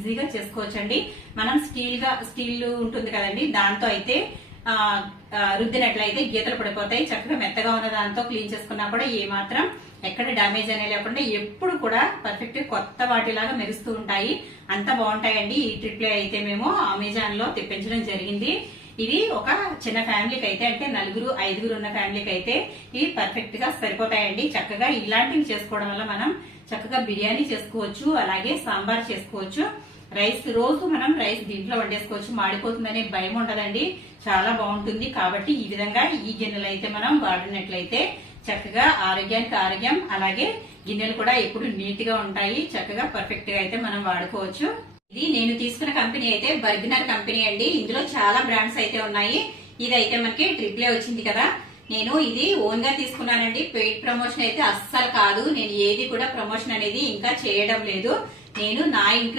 ఈజీగా చేసుకోవచ్చండి. మనం స్టీల్ ఉంటుంది కదండి, దాంతో అయితే రుద్దినట్లయితే గీతలు పడిపోతాయి. చక్కగా మెత్తగా ఉన్న దాంతో క్లీన్ చేసుకున్నా కూడా ఏమాత్రం ఎక్కడ డ్యామేజ్ అనేది లేకుండా ఎప్పుడు కూడా పర్ఫెక్ట్ కొత్త వాటిలాగా మెరుస్తూ ఉంటాయి. అంత బాగుంటాయండి. ఈ ట్రిప్ లో అయితే మేము అమెజాన్ లో తెప్పించడం జరిగింది. ఇవి ఒక చిన్న ఫ్యామిలీకి అయితే, అంటే 4-5 ఉన్న ఫ్యామిలీకి అయితే ఇవి పర్ఫెక్ట్ గా సరిపోతాయండి. చక్కగా ఇలాంటివి చేసుకోవడం వల్ల మనం చక్కగా బిర్యానీ చేసుకోవచ్చు, అలాగే సాంబార్ చేసుకోవచ్చు. రోజు మనం రైస్ దీంట్లో వండేసుకోవచ్చు. మాడిపోతుందనే భయం ఉండదండి. చాలా బాగుంటుంది. కాబట్టి ఈ విధంగా ఈ గిన్నెలు అయితే మనం వాడినట్లయితే చక్కగా ఆరోగ్యానికి ఆరోగ్యం, అలాగే గిన్నెలు కూడా ఎప్పుడు నీట్ గా ఉంటాయి. చక్కగా పర్ఫెక్ట్ గా అయితే మనం వాడుకోవచ్చు. ఇది నేను తీసుకున్న కంపెనీ అయితే బర్గనర్ కంపెనీ అండి. ఇందులో చాలా బ్రాండ్స్ అయితే ఉన్నాయి. ఇది అయితే మనకి ట్రిప్లే వచ్చింది కదా. నేను ఇది ఓన్ గా తీసుకున్నానండి. పెయిడ్ ప్రమోషన్ అయితే అస్సలు కాదు. నేను ఏది కూడా ప్రమోషన్ అనేది ఇంకా చేయడం లేదు. నేను నా ఇంట్లో